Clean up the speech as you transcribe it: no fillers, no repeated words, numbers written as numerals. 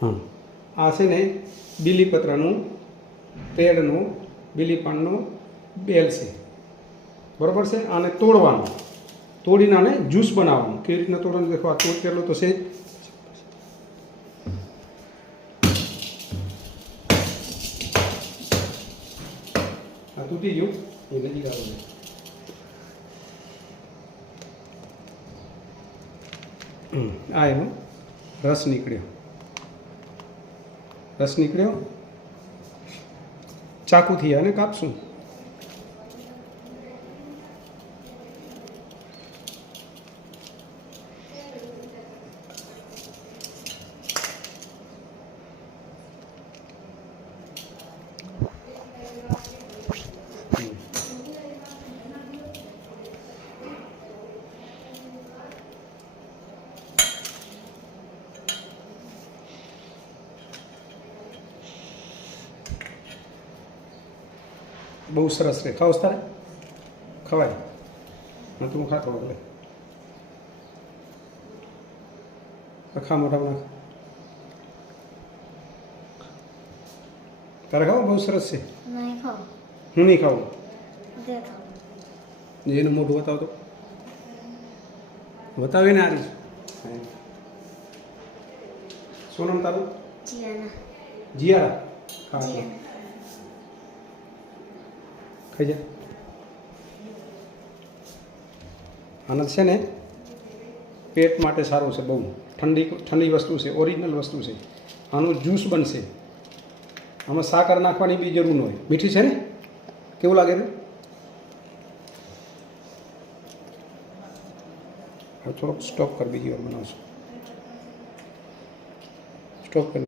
हाँ आ छे ने बीलीपत्रनु पेड़नु बीलीपाननु बेल छे बराबर छे। आने तोड़वानुं तोड़ीने आने ज्यूस बनाववानुं। केवी रीतना तोड़वानुं देखो आ तोड़ केटलो तो छे आ तूटी गयुं ए नजीक आવો आ एनो रस निकळ्यो चाकूथी आने कापशुं। बहु सरस रे खाओ तारे खवाय मैं तू खातो એટલે खा मोटा नाख तारे खाओ बहुत सरस છે। नहीं खाओ હું નહીં ખાઉં दे दो એનું મોઢું બતાવો તો બતાવે ને આરી શું નામ તારું जियाना જીયારા ખા जियाना ખાઈ જા આનંદ છે ને પેટ માટે સારું છે બહુ ઠંડી વસ્તુ છે ઓરિજિનલ વસ્તુ છે આનું જ્યુસ બનશે આમાં સાકર નાખવાની બી જરૂર ન હોય મીઠી છે ને કેવું લાગે છે થોડોક સ્ટોપ કર બીજી વાર બનાવશું સ્ટોપ કરી